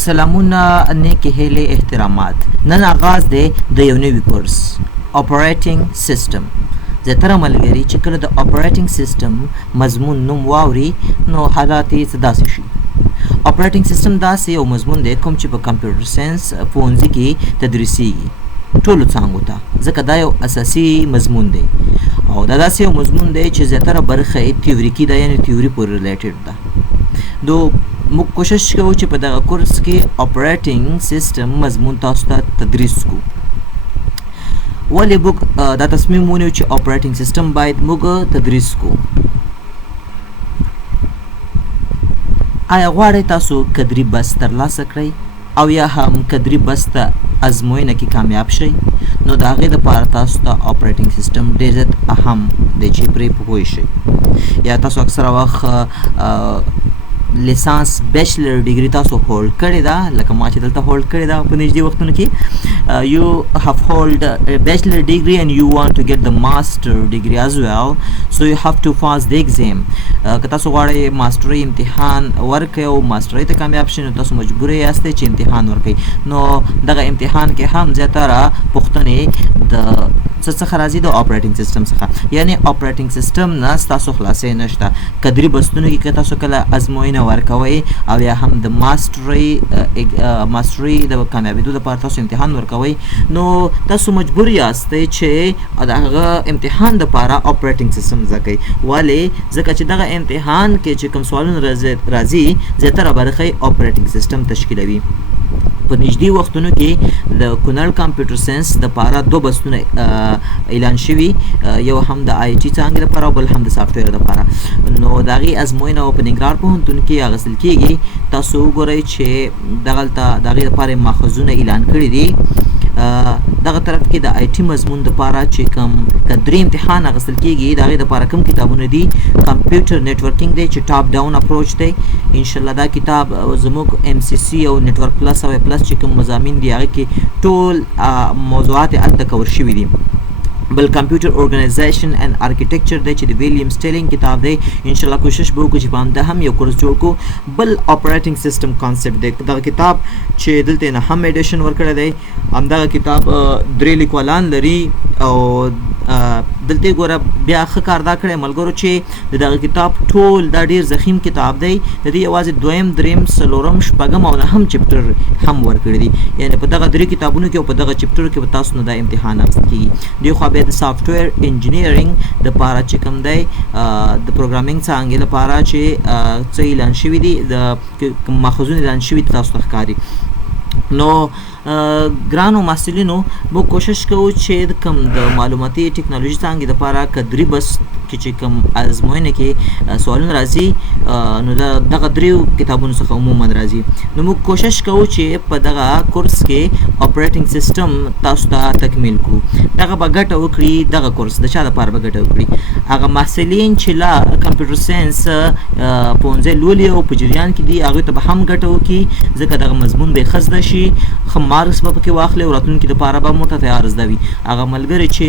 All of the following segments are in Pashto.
سلامونه نیکې هیلې احترامات. نن آغاز دی د یو نوي کورس اپریټینګ سیستم. زیاتره ملګري چې کله د اپریټینګ سیستم مضمون نوم واوري نو حالات یې څه داسې شي. اپریټینګ سیستم داسې یو مضمون دی کوم چې په کمپیوټر ساینس پوهنځي کې تدریسیږي ټولو څانګو ته، ځکه دا یو اساسي مضمون دی او دا داسې یو مضمون دی چې زیاتره برخه یې تیوریکي ده، یعنې تیوري پورې ریلیټډ ده. موږ کوشش کوو چې په دغه کورس کې اپریټینګ سیستم مضمون تاسو ته تدریس کو. ولې موږ دا تصمیم ونیو چې اپریټینګ سیستم باید موږ تدریس کو؟ آیا غواړئ تاسو کدري بس ترلاسه کړئ او یا هم کدري بس ته ازموینه کې کامیاب شئ؟ نو د هغې دپاره تاسو ته اپریټینګ سیستم ډېر زیات اهم دی چې پرې پوه شئ. یا تاسو اکثره وخت لیسانس بیچلر ډیګري تاسو هولډ کړې ده، لکه ما چې دلته هولډ کړې ده په نږدې وختونو کې. یو هاف هولډ بیچلر ډیګري and you want to get the master degree as well, so you have to pass the exam. که تاسو غواړئ ماسټرۍ امتحان ورکړئ او ماسټرۍ ته کامیاب شئ نو تاسو مجبور یاستئ چې امتحان ورکړئ. نو دغه امتحان کې هم زیاتره پوښتنې د څه څخه راځي؟ د اپریټینګ سیستم څخه. یعنې اپریټینګ سیستم نه ستاسو خلاصۍ نشته. کدري بستونو کې که تاسو کله ازموینه ورکوئ او یا هم د ماسټرۍ د کامیابېدو لپاره تاسو امتحان ورکوئ نو تاسو مجبور یاستئ چې د هغه امتحان دپاره اپریټینګ سیستم زده کړئ. ولې؟ ځکه چې دغه امتحان کې چې کوم سوالونه راځي زیاتره برخه یې اپریټینګ سیستم تشکیلوي. په نږدې وختونو کې د کونړ کمپیوټر ساینس دپاره 2 بستونه اعلان شوي، یو هم د آی ټي څانګې دپاره او بل هم د سافټویر دپاره. نو د هغې ازموینه په ننګرهار پوهنتون کې اخیستل کېږي. تاسو وګورئ چې دغلته د هغې دپاره ماخذونه اعلان کړي دي. دغه طرف کې د آی ټي مضمون دپاره چې کوم کدري امتحان اخیستل کېږي د هغې دپاره کوم کتابونه دي؟ کمپیوټر نیټورکینګ دی چې ټاپ ډاون اپروچ دی. انشاءالله دا کتاب زموږ ایم سی سی او نیټورک پلس او پلس چې کوم مضامین دي هغې کې ټول موضوعات یې هلته کور شوي دي. بل کمپیوټر ارګنایزیشن اینڈ آرکیټیکچر دی چې د ویلیام سټیلینګ کتاب دی. انشاءالله کوشش به وکړو چې په همده هم یو کورس جوړ کړو. بل اپریټینګ سیستم کانسیپټ دی. دغه کتاب چې دلته نه هم ایډیشن ورکړی دی، همدغه کتاب 3 لیکوالان لري او دلته ګوره بیا ښه کار دا کړی ملګرو چې د دغه کتاب ټول دا ډېر ضخیم کتاب دی. د دې یوازې 2م 3م 4م 6م او 9م چپټر هم ورکړي دي. یعنې په دغه 3 کتابونو کې او په دغه چپټرو کې به تاسو نه دا امتحان اخیستل کېږي. دې خوا بیا د سافټویر انجینیرینګ دپاره چې کوم دی د پروګرامینګ څانګې لپاره چې څه اعلان شوي دي، د ماخذونه اعلان شوي دي تاسو ته ښکاري. نو ګرانو محصلینو موږ کوشش کوو چې کوم د معلوماتي ټکنالوژي څانګې دپاره کدري بس کې چې کوم ازموینه کې سوالونه راځي نو دغه 3 کتابونو څخه عموما راځي. نو موږ کوشش کوو چې په دغه کورس کې اپریټینګ سیستم تاسو ته تکمیل کړو. دغه به ګټه وکړي، دغه کورس د چا دپاره به ګټه وکړي؟ هغه محصلین چې لا کمپیوټر ساینس پوهنځی لولي او په جریان کې دي هغوی ته به هم ګټه وکړي، ځکه دغه مضمون به یې ښه زده شي، ښه مارکس به پکې واخلي او راتلونکي دپاره به مو ته تیار زده وي. هغه ملګري چې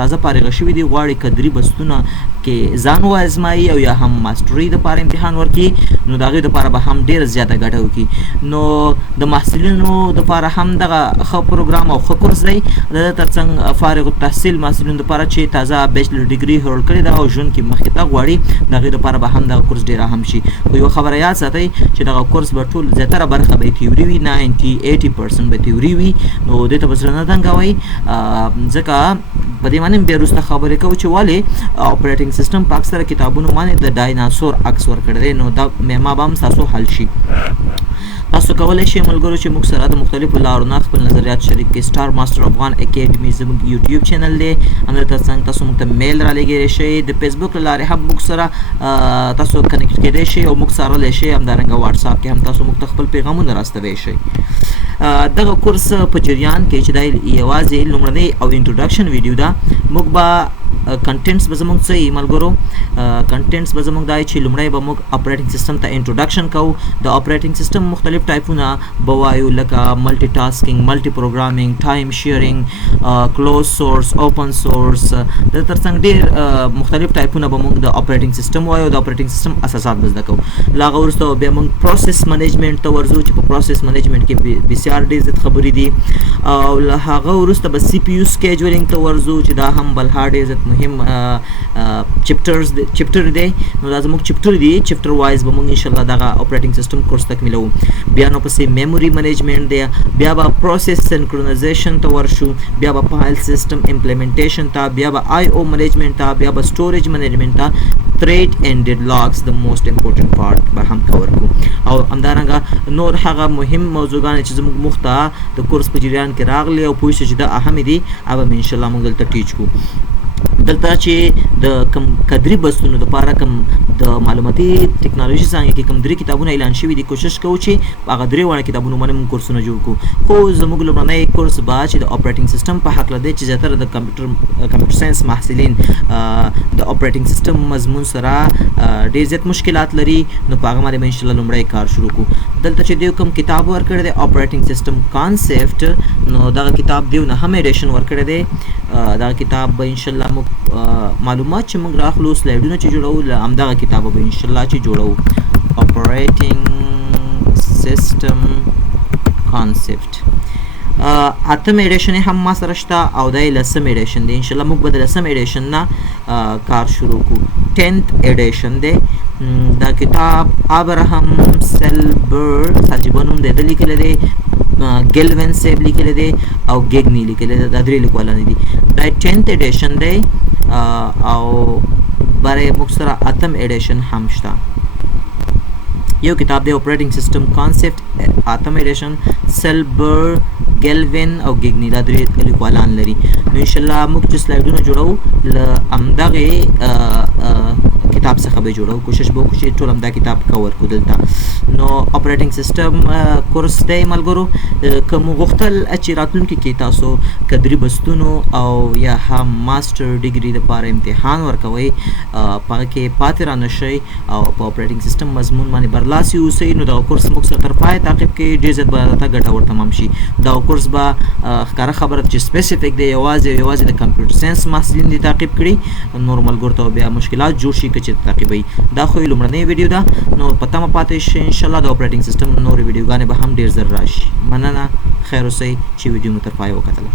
تازه فارغه شوي دي غواړي کدري بستونه کې ځان وازمایي او یا هم ماسټرۍ دپاره امتحان ورکړي نو د هغې دپاره به هم ډېره زیاته ګټه وکړي. نو د محصلینو دپاره هم دغه ښه پروګرام او ښه کورس دی. د تر څنګ فارغ التحصیل محصلینو دپاره چې تازه بیچلر ډیګري هولډ کړې ده او ژوند کې مخکې تګ غواړي د هغې دپاره به هم دغه کورس ډېر اهم شي. خو یوه خبره یاد ساتئ چې دغه کورس به ټول زیاتره برخه به یې تیوري وي، 90-80% به تیوري وي. نو دې ته به زړه نه تنګوئ، ځکه په دې باندې بیا وروسته خبرې کوو چې ولې اپریټینګ سیستم په اکثره کتابونو باندې د ډایناسور عکس ورکړی دی. نو دا معما به هم ستاسو حل شي. تاسو کولی شئ ملګرو چې موږ سره د مختلفو لارو نه خپل نظریات شریک کړئ. سټار ماسټر افغان اکیډمي زموږ یوټیوب چینل دی، همدلته څنګ تاسو موږ ته میل رالیږلی شئ. د فیسبوک له لارې هم موږ سره تاسو کنیکټ کېدی شئ او موږ څارلی شئ. همدارنګه واټساپ کې هم تاسو موږ ته خپل پیغامونه راستوی شئ. دغه کورس په جریان کې چې دا یوازې لومړنۍ او انټروډکشن ویډیو ده. موږ به کنټینټس به زموږ څه ملګرو کنټینټس به زموږ دا چې لومړی به موږ اپریټینګ سیستم ته انټروډکشن کوو. د اپریټینګ سیستم مختلف مختلف ټایپونه بوایو لکه ملټي ټاسکینګ، ملټي پروګرامینګ، ټایم شیرینګ، کلوز سورس، اوپن سورس، د ترڅنګ ډیر مختلف ټایپونه به موږ د اپریټینګ سیستم وایو. د اپریټینګ سیستم اساسات به زده کوو. لا هغه وروسته بیا موږ پروسس منیجمنټ ته ورځو چې په پروسس منیجمنټ کې بسیار ډېر زیات خبرې دي. او له هغه وروسته به سی پی یو سکیجولینګ ته ورځو چې دا هم بل ډېر زیات مهم چپټر دی. نو دا زموږ چپټر دی، چپټر وایز به موږ انشاءالله دغه اپریټینګ سیستم کورس تکمیلوو. بیا نو پسې میموري منیجمنټ دی، بیا به پروسس سنکرونایزیشن ته ورشو، بیا به فایل سیستم امپلیمنټیشن ته، بیا به آی او منیجمنټ ته، بیا به سټوریج منیجمنټ ته، thread and deadlocks the most important part به هم کور کو. او همدارنګه نور هغه مهم موضوعګان چې زموږ مخ ته د کورس په جریان کې راغلي او پوه شئ چې دا اهم دي، هغه به انشاءالله موږ دلته ټیچ کو. دلته چې د کم قدري بستونو دپاره کم د معلوماتي ټکنالوژي څانګې کې کم 3 کتابونه اعلان شوي دي، کوشش کوو چې هغه 3 واړه کتابونو باندې موږ کورسونه جوړ کړو. خو زموږ لومړنی کورس به چې د اپریټینګ سیستم په هکله دی چې زیاتره د کمپیوټر ساینس محصلین د اپریټینګ سیستم مضمون سره ډېر زیات مشکلات لري، نو په هغه باندې به انشاءالله لومړی کار شروع کړو. دلته چې دیو کوم کتاب ورکړی دی اپریټینګ سیستم کانسیپټ، نو دغه کتاب دیو 9 ایډیشن ورکړی دی. دغه کتاب به انشاءالله موږ معلومات چې موږ راخلو، سلایډونه چې جوړو، له همدغه کتابه به انشاءالله چې جوړو اپریټینګ سیستم کانسیپټ. 8م ایډیشن هم ما سره شته او دا 10م ایډیشن دی. انشاءالله موږ به د 10م ایډیشن نه کار شروع کړو. 10th ایډیشن دی. دا کتاب ابراهام سیلبر ساجیبون هم د لیکل دی، ګلوین سیب لیکل دی او ګیګنی لیکل دی، دا 3 لیکوالان دي. دا 10th ایډیشن دی او برای موږ سره 8م ایډیشن هم شته. یو کتاب دی اپریټینګ سیستم کانسیپټ 8م ایډیشن، سیلبر، ګلوین او ګیګنی دا 3 لیکوالان لري. نو انشاءالله موږ چې سلایډونه جوړو له همدغې کتاب څخه به جوړو، کوشش به وکړو چې ټول همدا کتاب کور کړو دلته. نو اپریټینګ سیستم کورس دی ملګرو. که مو غوښتل چې راتلونکي کې تاسو قدري بستونو او یا هم ماسټر ډیګري دپاره امتحان ورکوئ، په هغه کې پاتې را نشئ او په اپریټینګ سیستم مضمون باندې برلاسي اوسئ، نو دغه کورس موږ سره تر پای تعقیب کړئ، ډېر زیات به درته ګټور تمام شي. دغه کورس به ښکاره خبره چې سپیسیفیک دی، یوازې د کمپیوټر ساینس محصلین دي تعقیب کړي، نور ملګرو ته بیا مشکلات جوړ شي که چې تعقیبوي. دا خو یې لومړنۍ ویډیو ده، نو په تمه پاتې شئ. انشاءالله د اپریټینګ سیستم نورې ویډیوګانې به هم ډېر زر راشي. مننه، خیر اوسئ چې ویډیو مو تر پایه وکتله.